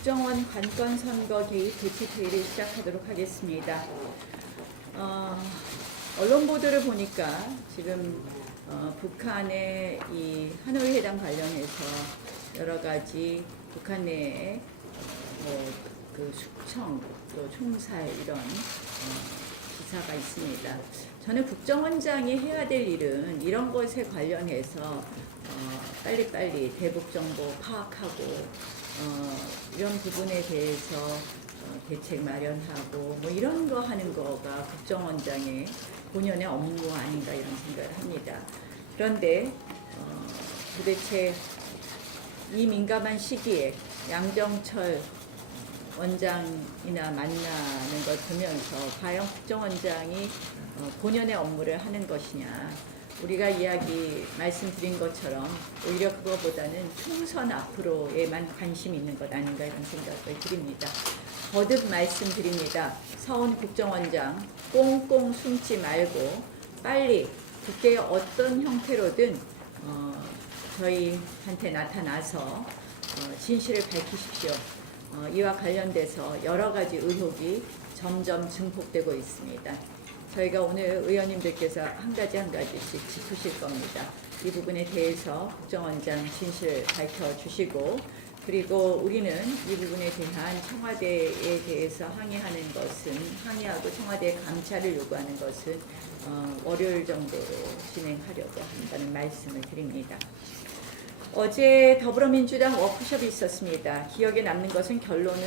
국정원 관건 선거 개입 대치회의를 시작하도록 하겠습니다. 언론 보도를 보니까 지금 북한의 이 하노이 회담 관련해서 여러 가지 북한 내에 그 숙청 또 총살 이런 기사가 있습니다. 저는 국정원장이 해야 될 일은 이런 것에 관련해서 빨리빨리 대북 정보 파악하고 이런 부분에 대해서 대책 마련하고 뭐 이런 거 하는 거가 국정원장의 본연의 업무 아닌가 이런 생각을 합니다. 그런데 도대체 이 민감한 시기에 양정철 원장이나 만나는 걸 보면서 과연 국정원장이 본연의 업무를 하는 것이냐, 우리가 말씀드린 것처럼 오히려 그거보다는 총선 앞으로에만 관심이 있는 것 아닌가 이런 생각을 드립니다. 거듭 말씀드립니다. 서훈 국정원장 꽁꽁 숨지 말고 빨리 국회의 어떤 형태로든 저희한테 나타나서 진실을 밝히십시오. 이와 관련돼서 여러 가지 의혹이 점점 증폭되고 있습니다. 저희가 오늘 의원님들께서 한 가지씩 짚으실 겁니다. 이 부분에 대해서 국정원장 진실을 밝혀주시고, 그리고 우리는 이 부분에 대한 청와대에 대해서 항의하고 청와대에 감찰을 요구하는 것은 월요일 정도로 진행하려고 한다는 말씀을 드립니다. 어제 더불어민주당 워크숍이 있었습니다. 기억에 남는 것은 결론은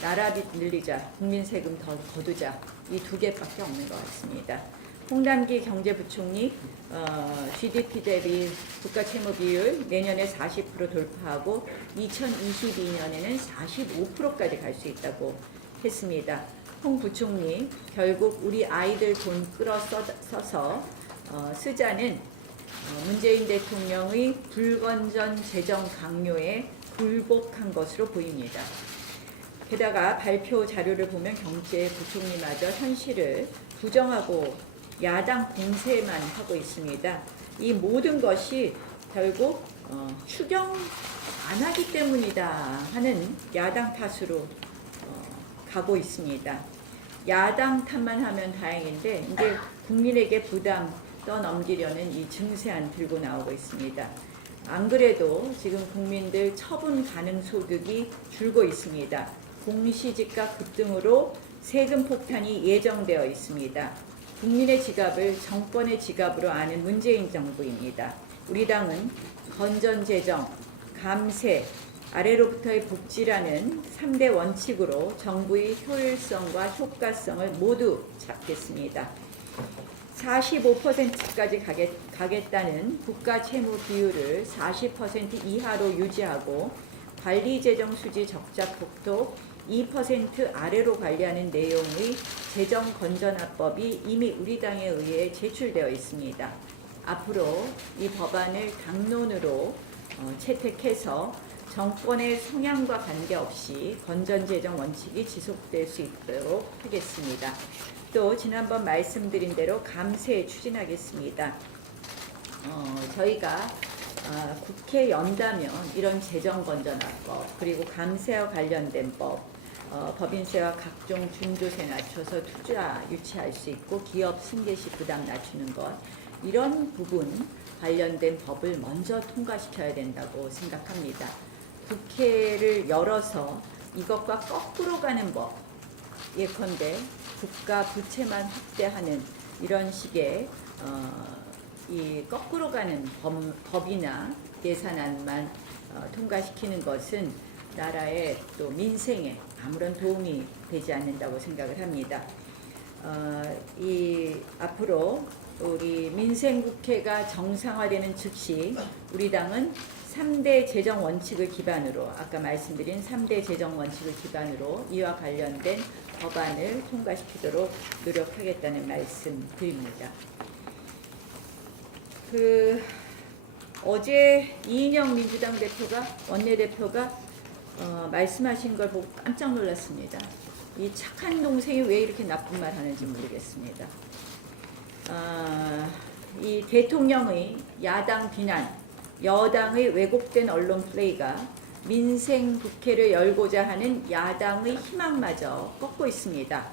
나라빚 늘리자, 국민 세금 더 거두자, 이 두 개밖에 없는 것 같습니다. 홍남기 경제부총리 GDP 대비 국가 채무 비율 내년에 40% 돌파하고 2022년에는 45%까지 갈 수 있다고 했습니다. 홍 부총리 결국 우리 아이들 돈 끌어 써서 쓰자는 문재인 대통령의 불건전 재정 강요에 굴복한 것으로 보입니다. 게다가 발표 자료를 보면 경제부총리마저 현실을 부정하고 야당 공세만 하고 있습니다. 이 모든 것이 결국 추경 안 하기 때문이다 하는 야당 탓으로 가고 있습니다. 야당 탓만 하면 다행인데 이제 국민에게 부담 떠넘기려는 이 증세안 들고 나오고 있습니다. 안 그래도 지금 국민들 처분 가능 소득이 줄고 있습니다. 공시지가 급등으로 세금 폭탄이 예정되어 있습니다. 국민의 지갑을 정권의 지갑으로 아는 문재인 정부입니다. 우리 당은 건전재정, 감세, 아래로부터의 복지라는 3대 원칙으로 정부의 효율성과 효과성을 모두 잡겠습니다. 45%까지 가겠다는 국가 채무 비율을 40% 이하로 유지하고 관리재정 수지 적자폭도 2% 아래로 관리하는 내용의 재정건전화법이 이미 우리 당에 의해 제출되어 있습니다. 앞으로 이 법안을 당론으로 채택해서 정권의 성향과 관계없이 건전재정 원칙이 지속될 수 있도록 하겠습니다. 또 지난번 말씀드린 대로 감세 추진하겠습니다. 저희가 국회 연다면 이런 재정건전화법 그리고 감세와 관련된 법인세와 각종 중조세 낮춰서 투자 유치할 수 있고 기업 승계시 부담 낮추는 것, 이런 부분 관련된 법을 먼저 통과시켜야 된다고 생각합니다. 국회를 열어서 이것과 거꾸로 가는 법, 예컨대 국가 부채만 확대하는 이런 식의 이 거꾸로 가는 법이나 예산안만 통과시키는 것은 나라의 또 민생에 아무런 도움이 되지 않는다고 생각을 합니다. 앞으로 우리 민생국회가 정상화되는 즉시 우리 당은 3대 재정 원칙을 기반으로, 아까 말씀드린 3대 재정 원칙을 기반으로 이와 관련된 법안을 통과시키도록 노력하겠다는 말씀 드립니다. 어제 이인영 민주당 원내대표가 말씀하신 걸 보고 깜짝 놀랐습니다. 이 착한 동생이 왜 이렇게 나쁜 말 하는지 모르겠습니다. 이 대통령의 야당 비난, 여당의 왜곡된 언론 플레이가 민생 국회를 열고자 하는 야당의 희망마저 꺾고 있습니다.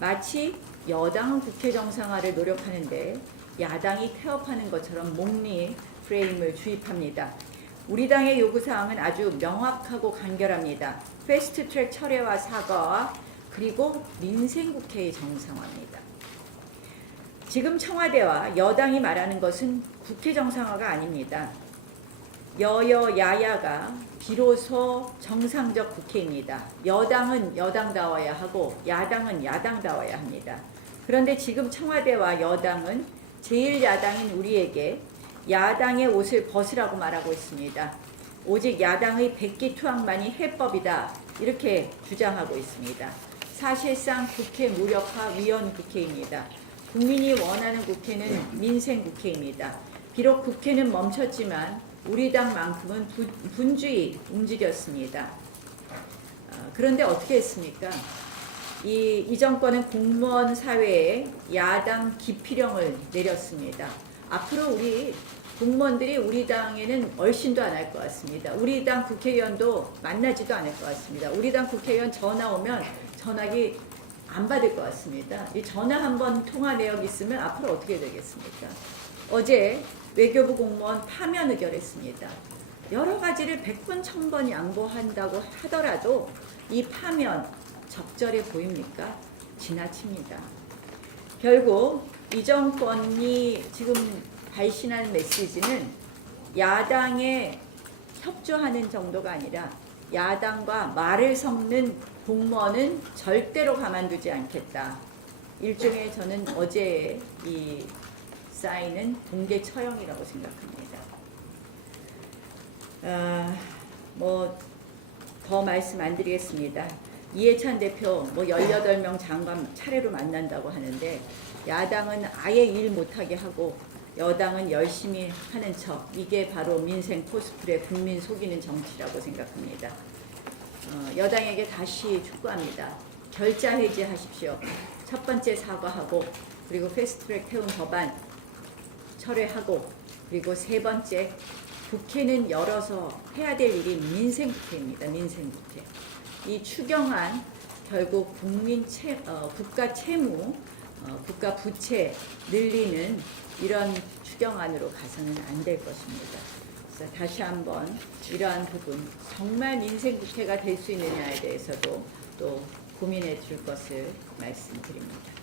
마치 여당은 국회 정상화를 노력하는데 야당이 태업하는 것처럼 목리 프레임을 주입합니다. 우리 당의 요구사항은 아주 명확하고 간결합니다. 패스트트랙 철회와 사과와 그리고 민생국회의 정상화입니다. 지금 청와대와 여당이 말하는 것은 국회 정상화가 아닙니다. 여야가 비로소 정상적 국회입니다. 여당은 여당다워야 하고 야당은 야당다워야 합니다. 그런데 지금 청와대와 여당은 제1야당인 우리에게 야당의 옷을 벗으라고 말하고 있습니다. 오직 야당의 백기투항만이 해법이다 이렇게 주장하고 있습니다. 사실상 국회 무력화 위헌 국회입니다. 국민이 원하는 국회는 민생 국회입니다. 비록 국회는 멈췄지만 우리 당만큼은 분주히 움직였습니다. 그런데 어떻게 했습니까? 이 정권은 공무원 사회에 야당 기피령을 내렸습니다. 앞으로 우리 공무원들이 우리 당에는 얼씬도 안 할 것 같습니다. 우리 당 국회의원도 만나지도 않을 것 같습니다. 우리 당 국회의원 전화 오면 전화기 안 받을 것 같습니다. 이 전화 한번 통화 내역 있으면 앞으로 어떻게 되겠습니까? 어제 외교부 공무원 파면 의결했습니다. 여러 가지를 100번 1000번 양보한다고 하더라도 이 파면 적절해 보입니까? 지나칩니다. 결국 이 정권이 지금 발신하는 메시지는 야당에 협조하는 정도가 아니라 야당과 말을 섞는 공무원은 절대로 가만두지 않겠다. 일종의 저는 어제 이 사인은 공개 처형이라고 생각합니다. 더 말씀 안 드리겠습니다. 이해찬 대표 18명 장관 차례로 만난다고 하는데 야당은 아예 일 못하게 하고 여당은 열심히 하는 척, 이게 바로 민생 코스프레 국민 속이는 정치라고 생각합니다. 여당에게 다시 촉구합니다. 결자 해지하십시오. 첫 번째 사과하고 그리고 패스트트랙 태운 법안 철회하고 그리고 세 번째 국회는 열어서 해야 될 일이 민생국회입니다. 민생국회. 이 추경안 결국 국가 채무, 국가 부채 늘리는 이런 추경안으로 가서는 안 될 것입니다. 그래서 다시 한번 이러한 부분 정말 민생국회가 될 수 있느냐에 대해서도 또 고민해 줄 것을 말씀드립니다.